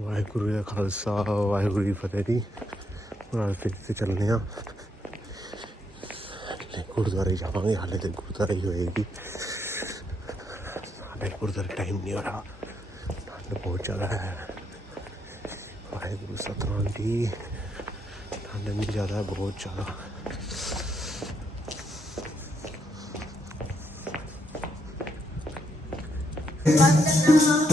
ਵਾਹਿਗੁਰੂ ਜੀ ਦਾ ਖਾਲਸਾ, ਵਾਹਿਗੁਰੂ ਜੀ ਫਤਿਹ ਜੀ। ਹੁਣ ਫਿਰ ਤੇ ਚੱਲਦੇ ਆ ਲੈ ਗੁਰਦੁਆਰੇ ਜਾਵਾਂਗੇ, ਹਾਲੇ ਤੇ ਗੁਰਦੁਆਰੇ ਹੀ ਹੋਏਗੀ ਹਾਲੇ ਗੁਰਦੁਆਰੇ ਟਾਈਮ ਨਹੀਂ ਹੋ ਰਿਹਾ। ਠੰਡ ਬਹੁਤ ਜ਼ਿਆਦਾ ਹੈ। ਵਾਹਿਗੁਰੂ ਸਤਨਾਮ ਜੀ। ਠੰਡ ਨਹੀਂ ਜ਼ਿਆਦਾ, ਬਹੁਤ ਜ਼ਿਆਦਾ। ਧੰਨ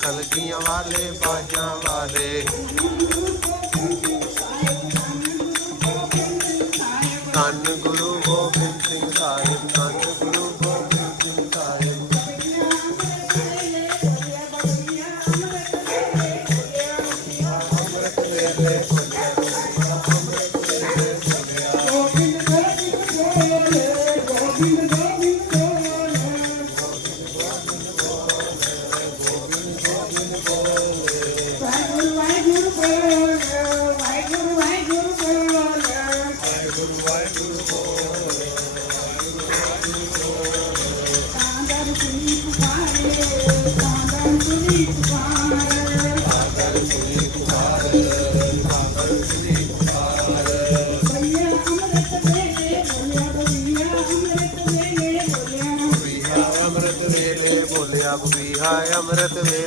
ਕਲਗੀਆਂ ਵਾਲੇ ਬਾਜਾਂ ਵਾਲੇ। Gracias.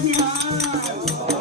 你好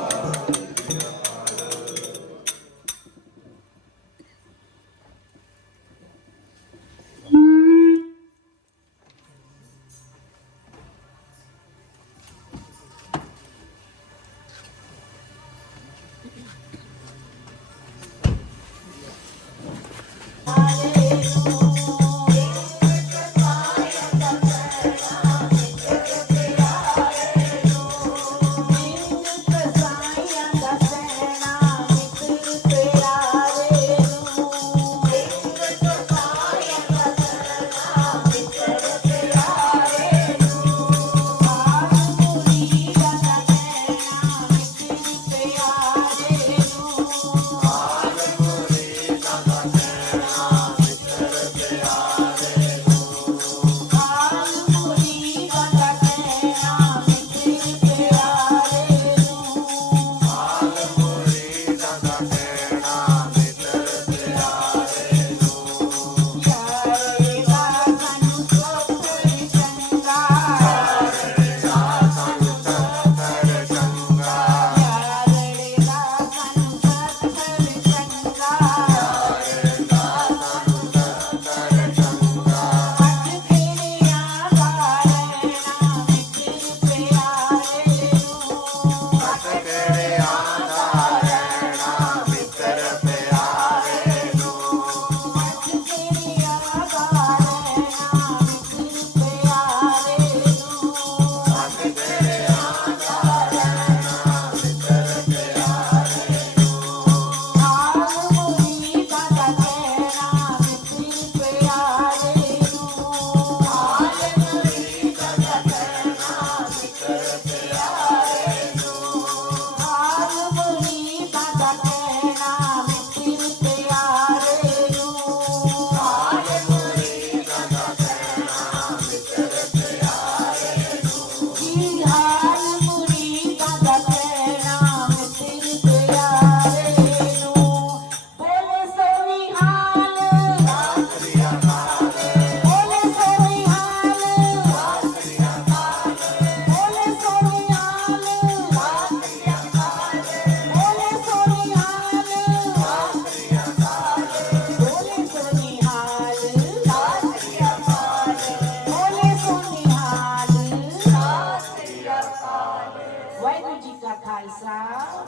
ਵਾਹਿਗੁਰੂ ਜੀ ਕਾ ਖਾਲਸਾ,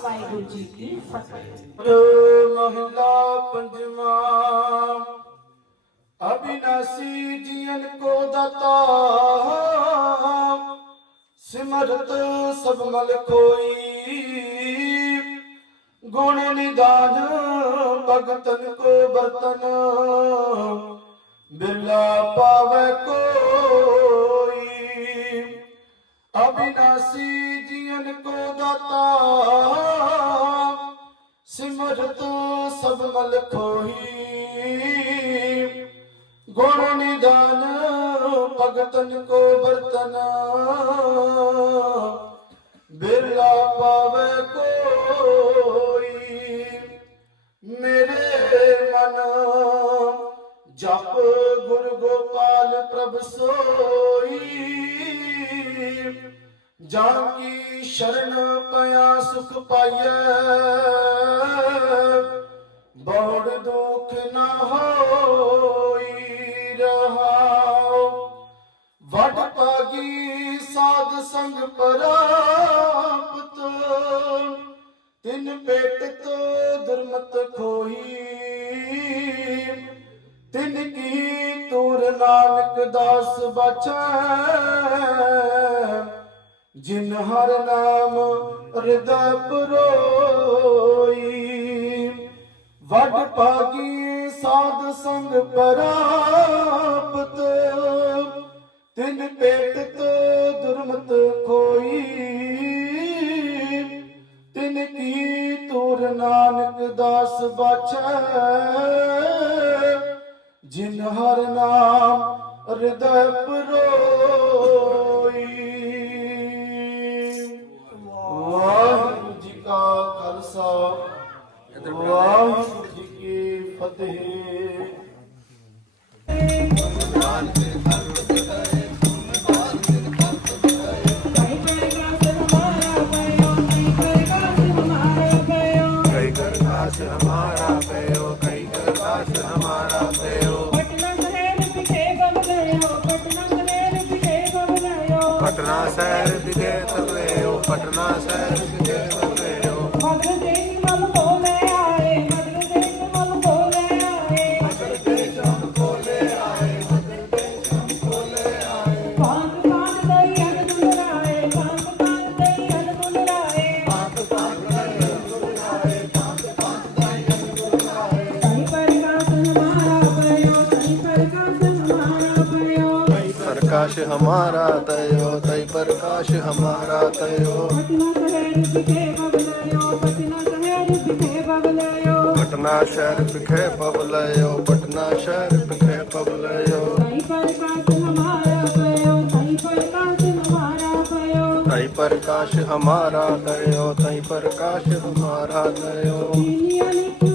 ਵਾਹਿਗੁਰੂ ਜੀ ਕੀ ਫਤਿਹ। ਮਹਲਾ ਪੰਜਵਾਂ, ਅਬਿਨਾਸੀ ਜੀਵਨ ਕੋ ਦਾਤਾ, ਸਿਮਰਤ ਸਭ ਮਲ ਕੋਈ। ਗੁਣ ਨਿਦਾਨ ਭਗਤਨ ਕੋ ਬਰਤਨ ਬਿਰਲਾ ਪਾਵੇ ਕੋਈ। ਅਬਿਨਾਸੀ ਜੀਵਨ ਕੋ ਦਾਤਾ ਸਿਮਰਤ ਸਭ ਮਲ ਖੋਹੀ। ਗੁਣ ਨਿਦਾਨ ਭਗਤਨ ਕੋ ਬਰਤਨ ਬਿਰਲਾ ਪਾਵੇ ਕੋਈ। ਮੇਰੇ ਮਨ ਜਪ ਗੁਰ ਗੋਪਾਲ ਪ੍ਰਭ ਸੋਈ ਸ਼ਰਨ ਪਿਆ ਸੁਖ ਪਾਈਐ। ਬਹੁੜ ਦੁਖ ਨਾ ਹੋਈ ਰਹਾਉ। ਵਡ ਪਾਗੀ ਸਾਧ ਸੰਗ ਪਰਾਪਤ। ਤਿਨ ਪੇਟ ਤੋ ਦੁਰਮਤ ਖੋਈ। ਤਿਨ ਕੀ ਤੂਰ ਨਾਨਕ ਦਾਸ ਬਚੈ। ਜਿਨ ਹਰ ਨਾਮ ਹਿਰਦੈ ਪਰੋਈ। ਵੱਡ ਭਾਗੀ ਸਾਧ ਸੰਗ ਪਰਾਪਤ, ਤਿਨ ਪੇਟ ਤੋ ਦੁਰਮਤ ਕੋਈ ਤਿਨ ਕੀ ਤੁਰ ਨਾਨਕ ਦਾਸ ਬਾਛੈ, ਜਿਨ ਹਰ ਨਾਮ ਹਿਰਦੈ ਪਰੋਈ। हमारा तयो तय प्रकाश हमारा तयो पटना शहर बिखे पबलयो पटना शहर बिखे पबलयो तय प्रकाश हमारा तयो तय प्रकाश हमारा तयो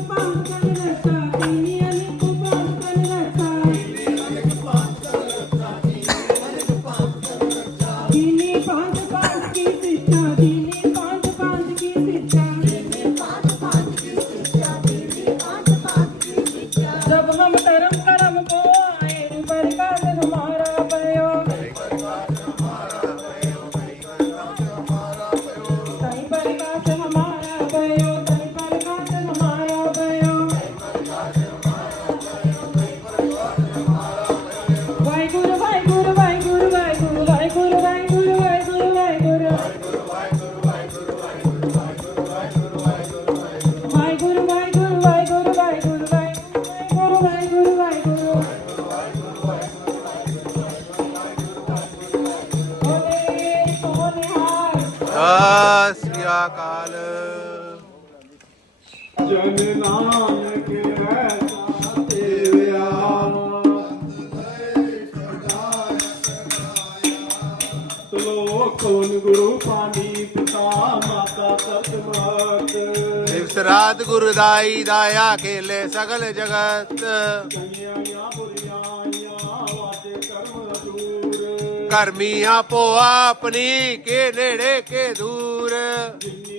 ਰਾਤ ਗੁਰੂ ਦਾਈ ਦਾਇਆ ਖੇਲੇ ਸਗਲ ਜਗਤ। ਕਈਆਂ ਬੁਰੀਆਂ ਵਾਜੇ ਕਰਮ ਦੂਰ। ਕਰਮੀ ਆਪੋ ਆਪਣੀ ਕੇ ਨੇੜੇ ਕੇ ਦੂਰ। ਜਿਨੀ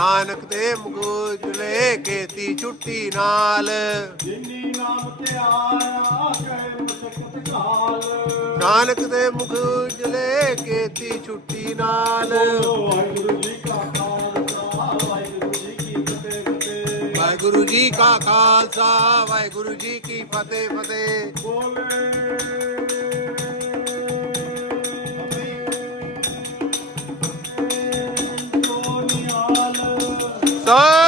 ਨਾਨਕ ਤੇ ਮੁਗੁਜਲੇ ਕੇਤੀ ਛੁੱਟੀ ਨਾਲ। ਜਿਨੀ ਨਾਮ ਤੇ ਆਇਆ ਕਰੇ ਮਜਕ ਕਾਲ। ਨਾਨਕ ਦੇ ਮੁਖ ਉਜਲੇ ਕੀਤੀ ਛੁੱਟੀ ਨਾਲ। ਵਾਹਿਗੁਰੂ ਜੀ ਕਾ ਖਾਲਸਾ ਵਾਹਿਗੁਰੂ ਜੀ ਕੀ ਫਤਿਹ ਫਤਿਹ। ਵਾਹਿਗੁਰੂ ਜੀ ਕਾ ਖਾਲਸਾ ਵਾਹਿਗੁਰੂ ਜੀ ਕੀ ਫਤਿਹ ਫਤਿਹ। ਬੋਲੇ। Stop!